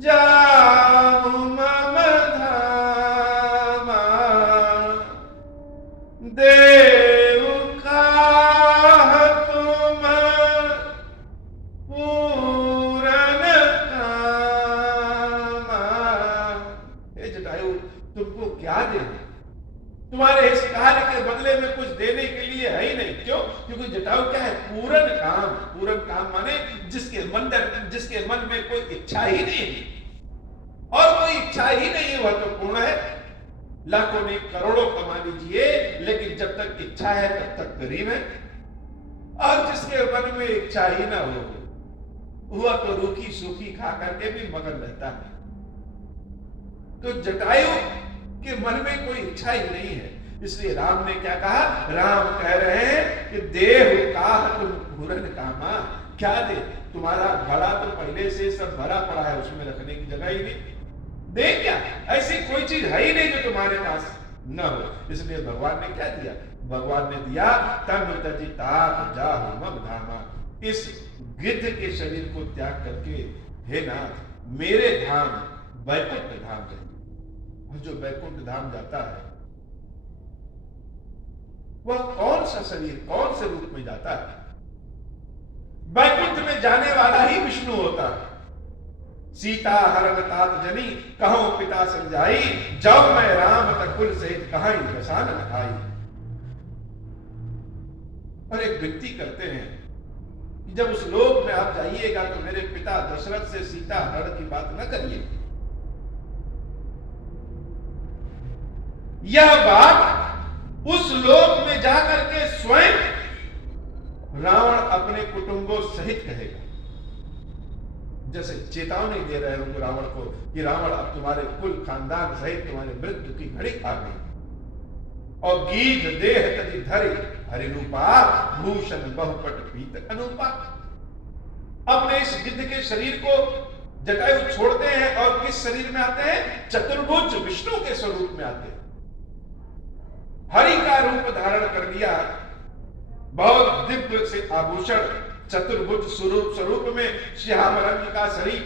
जाऊं मम धामा, देव काह तुम पूरन कामा। हे जटायु, तुमको क्या देना, तुम्हारे इस कार्य के बदले में कुछ देने के लिए है ही नहीं। क्यों? क्योंकि जटायु क्या है, पूर्ण काम। पूर्ण काम माने जिसके मन में कोई इच्छा ही नहीं है, और कोई इच्छा ही नहीं है वह तो पूर्ण है। लाखों ने करोड़ों कमा लीजिए, लेकिन जब तक इच्छा है तब तक गरीब है। और जिसके मन में इच्छा ही ना हो वह तो रूखी सूखी खा करके भी मगन रहता है। तो जटायु के मन में कोई इच्छा ही नहीं है। इसलिए राम ने क्या कहा, राम कह रहे हैं कि देह का तुम पूरन कामा, क्या दे, तुम्हारा घड़ा तो पहले से सब भरा पड़ा है, उसमें रखने की जगह ही नहीं, दे क्या, ऐसी कोई चीज है ही नहीं जो तुम्हारे पास न हो। इसलिए भगवान ने क्या दिया, भगवान ने दिया तनु तजी तात जाहु मम धामा। इस गिद्ध के शरीर को त्याग करके हे नाथ मेरे धाम वैकुंठ धाम जाइए। और जो वैकुंठ धाम जाता है वह कौन सा शरीर कौन से रूप में जाता है? वैकुंठ में जाने वाला ही विष्णु होता है। सीता हरण तात जनी कहो पिता समझाई, जब मैं राम तकुल सहित कहाई बसान आई। और एक विनती करते हैं कि जब उस लोक में आप जाइएगा तो मेरे पिता दशरथ से सीता हरण की बात न करिए। यह बात उस लोक में जाकर के स्वयं रावण अपने कुटुंबों सहित कहेगा। जैसे चेतावनी दे रहे हो रावण को कि रावण अब तुम्हारे कुल खानदान सहित तुम्हारे मृत्यु की घड़ी आ गई। और गीध देह तजी धरि हरि रूपा, भूषण बहुपट पीत अनूपा। अपने इस गिद्ध के शरीर को जटायु छोड़ते हैं और किस शरीर में आते हैं? चतुर्भुज विष्णु के स्वरूप में आते हैं। हरि का रूप धारण कर लिया, बहुत दिव्य से आभूषण, चतुर्भुज स्वरूप में श्याम रंग का शरीर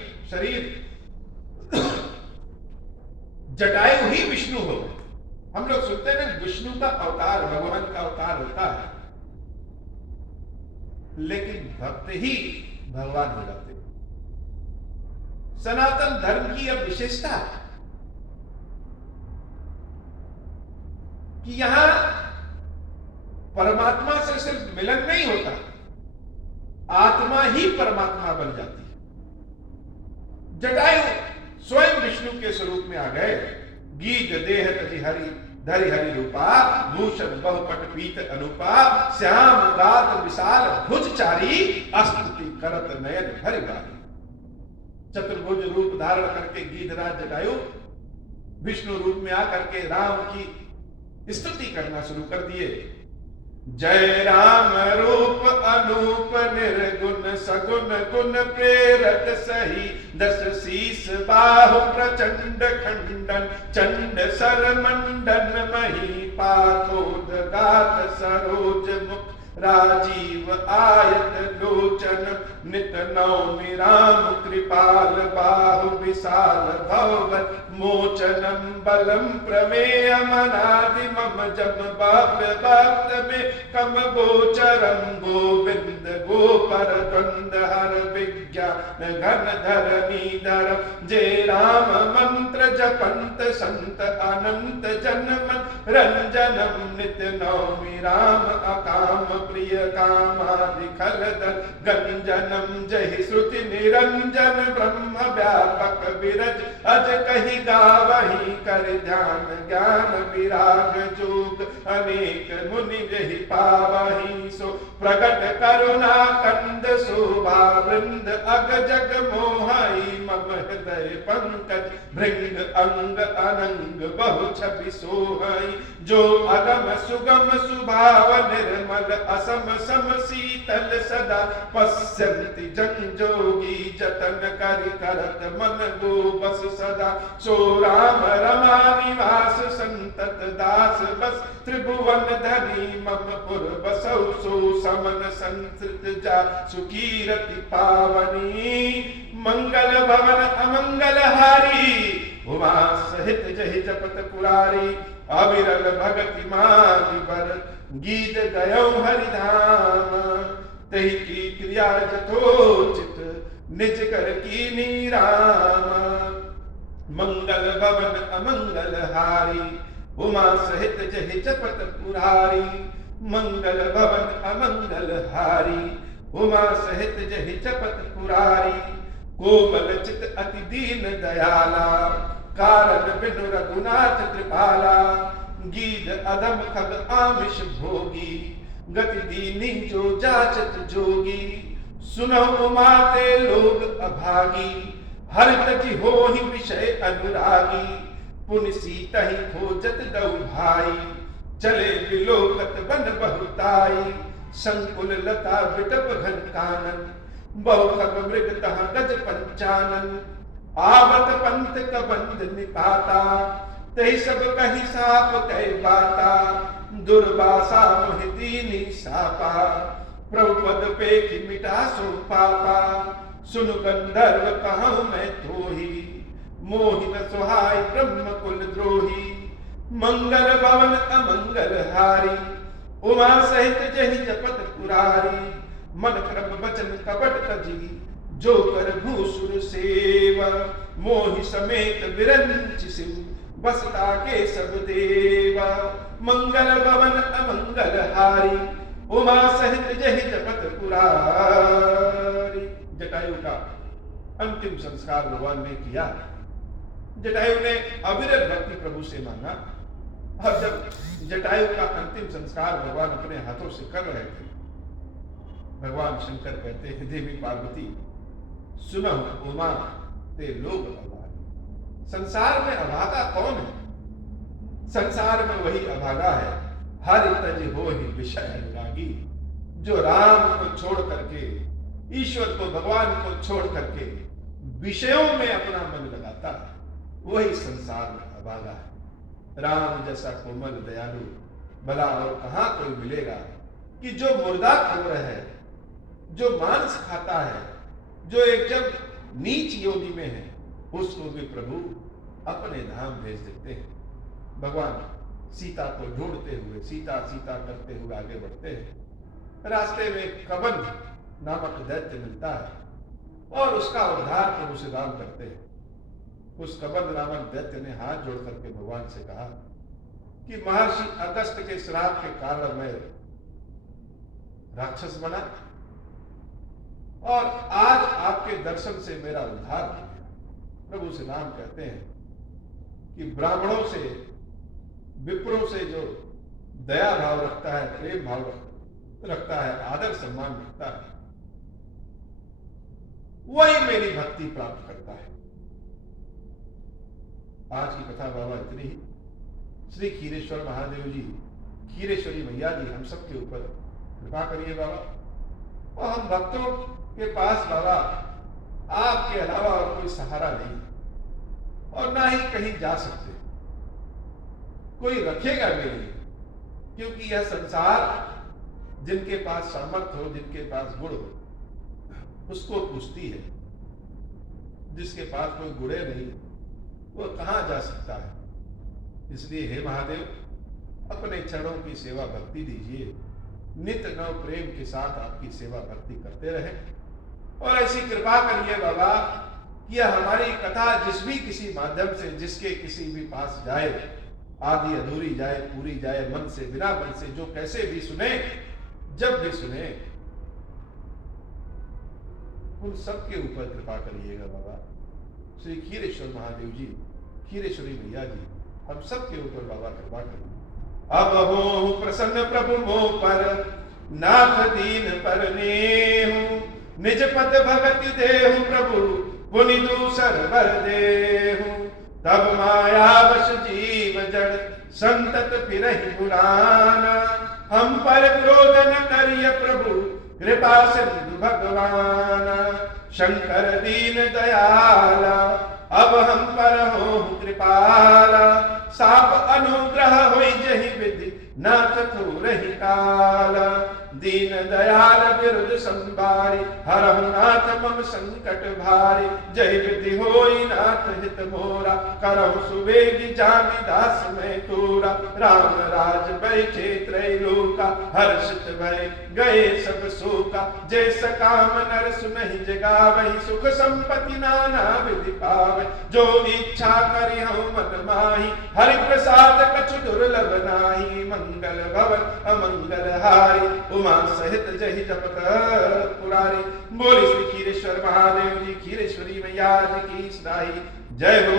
जटायु ही विष्णु हो गए। हम लोग सुनते हैं विष्णु का अवतार भगवान का अवतार होता है, लेकिन भक्त ही भगवान हो जाते। सनातन धर्म की अब विशेषता कि यहां परमात्मा से सिर्फ मिलन नहीं होता, आत्मा ही परमात्मा बन जाती है। जटायु स्वयं विष्णु के स्वरूप में आ गए। गीत देह तजी हरि धरि हरि रूपा, भूषण बहुपट पीत अनूपा, श्याम गात विशाल भुजचारी, स्तुति करत नयन भरि बारी। चतुर्भुज रूप धारण करके गीधराज जटायु विष्णु रूप में आकर के राम की स्तुति करना शुरू कर दिए। जय राम रूप अनूप निर्गुण सगुण गुण प्रेरक सही, दस शीस बाहु प्रचंड खंडन, चंड सर मंडन मही, पाथोद गात सरोज मुख राजीव आयत लोचन, नित नौमि राम कृपाल बाहु विशाल भव, मोचनम बलम प्रमेय मनादि मम जम भव्य भक्त में, कम गोचरम गोविंद गोपर द्वंद हर विज्ञान घन धरनी धर, जय राम मंत्र जपंत संत अनंत जन्म रंजनम, नित नौमि राम अकाम प्रिय कामादि खलदल गंजनम, जय श्रुति निरंजन ब्रह्म व्यापक विरज, अज कही गावही कर ध्यान ज्ञान विराग जोग, अनेक मुनि जहि पावही, सो प्रगट करुणा कंद शोभा वृंद, अग जग मोहाई मम हृदय पंकज, भृंग अंग अनंग बहु छवि सोहाई, जो अगम सुगम सुभाव निर्मल, असम सम शीतल सदा, पश्यन्ति जन जोगी जतन करि करत मन गो बस सदा, सो राम रमा निवास संतत दास बस, त्रिभुवन धनी मम पुर बसौ, सो समन संसृत जा सुकीरति पावनी, मंगल भवन अमंगल हारी, उमा सहित जहि जपत पुरारी, अविरल भगति मानि बर, गीत गयो हरिधाम, तहि की क्रिया जथोचित निज कर कीनी राम, मंगल भवन अमंगल हारी, उमा सहित जहि जपत पुरारी, मंगल भवन अमंगल हारी, उमा सहित जहि जपत पुरारी, कोमल चित अति दीन दयाला, कारण बिनु रघुनाथ कृपाला, गीध अधम खग आमिष भोगी, गति दीनी जो जाचत जोगी, सुनो उमाते लोग अभागी, हर तजी हो ही विषय अनुरागी, पुन सीता ही खोजत दौ भाई, चले विलोकत बन बहुताई, संकुल लता विटप घन कानन, बहु खग मृग तह गज पंचानन, आवत पंथ कबंध निपाता, तही सब कही साप कह बाता, दुर्वासा मोहि दीनी सापा, प्रभु पद पे की मिटा सो पापा, सुन गंधर्व कहूं मैं तोही, मोहि न सुहाय ब्रह्म कुल द्रोही, मंगल भवन अमंगल हारी, उमा सहित जहि जपत पुरारी, मन क्रम वचन कपट तजी, जो कर भूसुर सेवा, मोहि समेत विरंच सिंह, बसता के सब देवा, मंगल भवन अमंगल हारी, उमा सहित जहि जपत पुरारी। जटायु का अंतिम संस्कार भगवान ने किया। जटायु ने अविरत भक्ति प्रभु से मांगा, और जब जटायु का अंतिम संस्कार भगवान अपने हाथों से कर रहे थे, भगवान शंकर कहते हैं, देवी पार्वती सुनो उमा ते लोग अभागे। संसार में अभागा कौन है? संसार में वही अभागा है, हरि तज हो ही विषय अनुरागी, जो राम को छोड़ करके, ईश्वर को, भगवान को छोड़ करके विषयों में अपना मन लगाता है, वही संसार में अभागा है। राम जैसा कोमल दयालु भला और कहां कोई मिलेगा, कि जो मुर्दा खोर है, जो मांस खाता है, जो एकदम नीच योनि में है, उसको भी प्रभु अपने धाम भेज देते हैं। भगवान सीता को ढूंढते हुए, सीता सीता करते हुए आगे बढ़ते हैं। रास्ते में कबंध नामक दैत्य मिलता है और उसका उद्धार प्रभु श्री राम करते हैं। उस कबंध नामक दैत्य ने हाथ जोड़ करके भगवान से कहा कि महर्षि अगस्त्य के श्राप के कारण मैं राक्षस बना, और आज आपके दर्शन से मेरा उद्धार हो गया। प्रभु श्री राम कहते हैं कि ब्राह्मणों से, विप्रों से जो दया भाव रखता है, प्रेम भाव रखता है, आदर सम्मान रखता है, वही मेरी भक्ति प्राप्त करता है। आज की कथा बाबा इतनी ही। श्री खीरेश्वर महादेव जी, खीरेश्वरी मैया जी हम सबके ऊपर कृपा करिए बाबा। और हम भक्तों के पास बाबा आपके अलावा और कोई सहारा नहीं, और ना ही कहीं जा सकते, कोई रखेगा मेरे लिए, क्योंकि यह संसार जिनके पास सामर्थ्य हो, जिनके पास गुण हो, उसको पूछती है। जिसके पास कोई गुणे नहीं, वो कहां जा सकता है। इसलिए हे महादेव, अपने चरणों की सेवा भक्ति दीजिए, नित्य नव प्रेम के साथ आपकी सेवा भक्ति करते रहे, और ऐसी कृपा करिए बाबा कि यह हमारी कथा जिस भी किसी माध्यम से, जिसके किसी भी पास जाए, आधी अधूरी जाए, पूरी जाए, मन से, बिना मन से, जो कैसे भी सुने, जब भी सुने, उन सबके ऊपर कृपा करिएगा बाबा। श्री खीरेश्वर महादेव जी, खीरेश्वरी मैया जी, हम सबके ऊपर बाबा कृपा करिए। अब हो प्रसन्न प्रभु मोह पर, नाथ दीन पर नेहु, निज पद भगति देहु प्रभु, पुनि दूसर वर देहु। तब माया वश जीव जड़, संतत फिरहि पुराना, हम पर क्रोध न करिय प्रभु, कृपा सिंधु भगवान। शंकर दीन दयाला, अब हम पर हो कृपाला, साप अनुग्रह होई जहि विधि, नाथ थोरहि काला। दीन दयाल विरुद्ध संभारी, हरहु नाथ मम संकट भारी। जय विधि होई नाथ हित मोरा, करहु सुवेदी जामि दास मैं तोरा। राम राज बैठे त्रैलोका, हर्षित भय गए सब शोका। जैस काम नर सुनहि जगावहि, सुख संपत्ति नाना विधि पावै। जो इच्छा करि हूँ मन माही, हरि प्रसाद कछु दुर्लभ नाही। मंगल भवन अमंगल हारी, उमा सहित जहि जपत पुरारी। बोली श्री खीरेश्वर महादेव जी, खीरेश्वरी मैया जी की सदाई जय हो।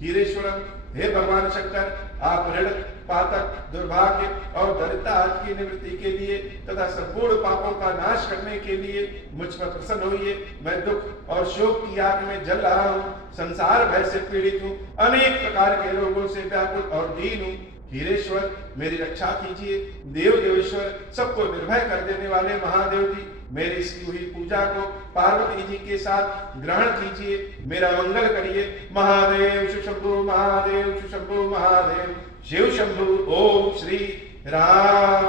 खीरेश्वरम, हे भगवान शंकर, आप ऋण, पातक, दुर्भाग्य और दरिद्रता आदि की निवृत्ति के लिए तथा संपूर्ण पापों का नाश करने के लिए मुझ पर प्रसन्न होइए। मैं दुख और शोक की आग में जल रहा हूँ, संसार भय से पीड़ित हूँ, अनेक प्रकार के रोगों से व्याकुल और दीन हूँ। खीरेश्वर, मेरी रक्षा कीजिए। देव देवेश्वर, सबको निर्भय कर देने वाले महादेव जी, मेरी इसकी हुई पूजा को पार्वती जी के साथ ग्रहण कीजिए, मेरा मंगल करिए। महादेव शिवशंभु, महादेव शिवशंभु, महादेव शिव शंभु। ओम श्री राम